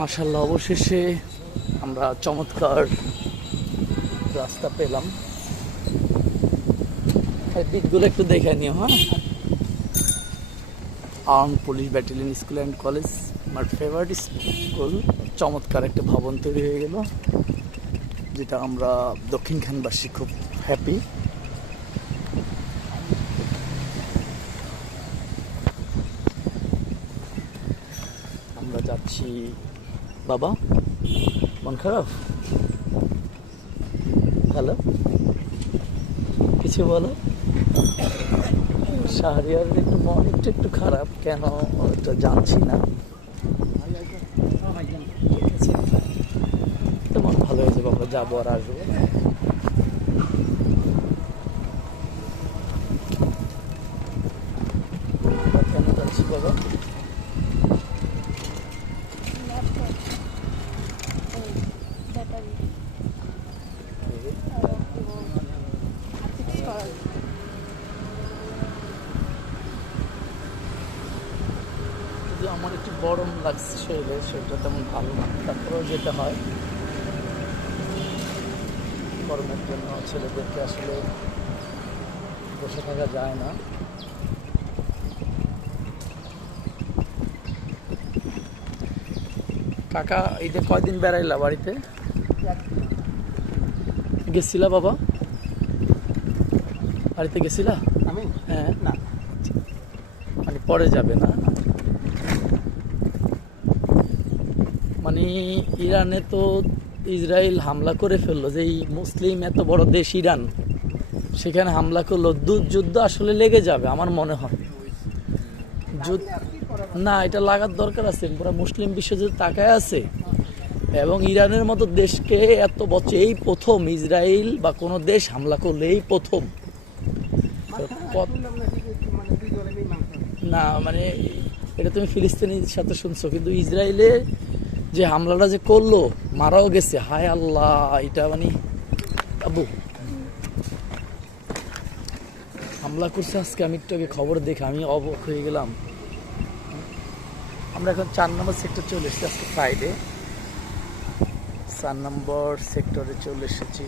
মাসাল্লাহ অবশেষে আমরা চমৎকার রাস্তা পেলাম। দিকগুলো একটু দেখে নিও হ্যাঁ? Arm police battalion school and college, আমার ফেভারিট স্কুল। চমৎকার একটা ভবন তৈরি হয়ে গেল, যেটা আমরা দক্ষিণখানবাসী খুব হ্যাপি আমরা যাচ্ছি বাবা, মন খারাপ? হ্যালো? কিছু বলো? শাহরিয়ার একটু মন একটু একটু খারাপ, কেন ওটা জানছি না। মন ভালো হয়েছে, বাবা, যাব আর আসব আমরা কেন যাচ্ছি বাবা যদি আমার একটু গরম লাগছে শরীরে শরীরটা তেমন ভালো না। তারপরেও যেতে হয় গরমের জন্য ছেলেদেরকে আসলে বসে থাকা যায় না। কাকা এই ঈদে কয়দিন বেড়াইলা বাড়িতে? গেছিলা বাবা? বাড়িতে গেছিলা? আমি? হ্যাঁ। না। মানে পরে যাবে না? মানে ইরানে তো ইসরায়েল হামলা করে ফেলল, যে এই মুসলিম এত বড় দেশ ইরান, সেখানে হামলা করল। যুদ্ধ আসলে লেগে যাবে আমার মনে হয়। না, এটা লাগার দরকার আছে, পুরো মুসলিম বিশ্ব যে তাকায় আছে, এবং ইরানের মতো দেশকে এত বছর এই প্রথম ইসরায়েল বা কোনো দেশ হামলা করল এই প্রথম। না মানে এটা তুমি ফিলিস্তিনির সাথে শুনছো, কিন্তু ইসরায়েলে যে হামলাটা যে করল, মারাও গেছে। হায় আল্লাহ, এটা মানে আবু। হামলা করছে আজকে, আমি একটু আগে খবর দেখে আমি অবক হয়ে গেলাম। আমরা এখন চার নম্বর সেক্টর চলে এসেছি আজকে ফ্রাইডে চার নম্বর সেক্টরে চলে এসেছি।